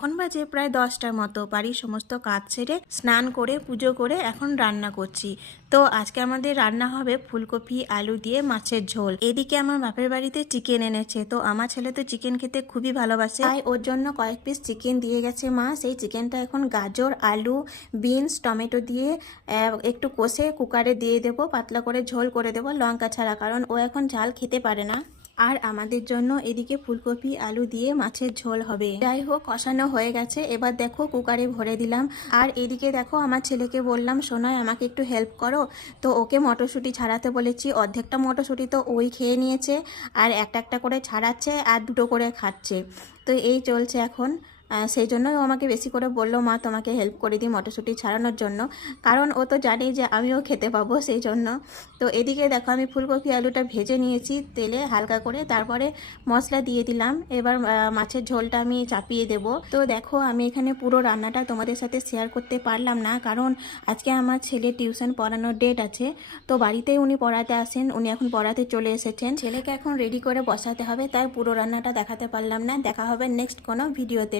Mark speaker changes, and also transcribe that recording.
Speaker 1: এখন বাজে প্রায় দশটার মতো। বাড়ির সমস্ত কাজ সেরে স্নান করে, পুজো করে এখন রান্না করছি। তো আজকে আমাদের রান্না হবে ফুলকপি, আলু দিয়ে মাছের ঝোল। এদিকে আমার বাপের বাড়িতে চিকেন এনেছে। তো আমার ছেলে তো চিকেন খেতে খুবই ভালোবাসে। তাই ওর জন্য কয়েক পিস চিকেন দিয়ে গেছে মা। সেই চিকেনটা এখন গাজর, আলু বিনস টমেটো দিয়ে একটু কষে কুকারে দিয়ে দেবো। পাতলা করে ঝোল করে দেবো লঙ্কা ছাড়া। কারণ ও এখন ঝাল খেতে পারে না। আর আমাদের জন্য এদিকে ফুলকপি, আলু দিয়ে মাছের ঝোল হবে। যাই হোক, কষানো হয়ে গেছে। এবার দেখো কুকারে ভরে দিলাম। আর এদিকে দেখো আমার ছেলেকে বললাম সোনায় আমাকে একটু হেল্প করো। তো ওকে মটরশুঁটি ছাড়াতে বলেছি। অর্ধেকটা মটরশুঁটি তো ওই খেয়ে নিয়েছে। আর একটা একটা করে ছাড়াচ্ছে আর দুটো করে খাচ্ছে। তো এই চলছে এখন। সেই জন্যই ও আমাকে বেশি করে বলল, মা, তোমাকে হেল্প করে দিই মটরশুঁটি ছাড়ানোর জন্য। কারণ ও তো জানেই যে আমিও খেতে পাবো সেই জন্য। তো এদিকে দেখো, আমি ফুলকপি আলুটা ভেজে নিয়েছি তেলে হালকা করে, তারপরে মশলা দিয়ে দিলাম। এবার মাছের ঝোলটা আমি চাপিয়ে দেব। তো দেখো, আমি এখানে পুরো রান্নাটা তোমাদের সাথে শেয়ার করতে পারলাম না, কারণ আজকে আমার ছেলে টিউশন পড়ানোর ডেট আছে। তো বাড়িতেই উনি পড়াতে আসেন, উনি এখন পড়াতে চলে এসেছেন। ছেলেকে এখন রেডি করে বসাতে হবে, তাই পুরো রান্নাটা দেখাতে পারলাম না। দেখা হবে নেক্সট কোনো ভিডিওতে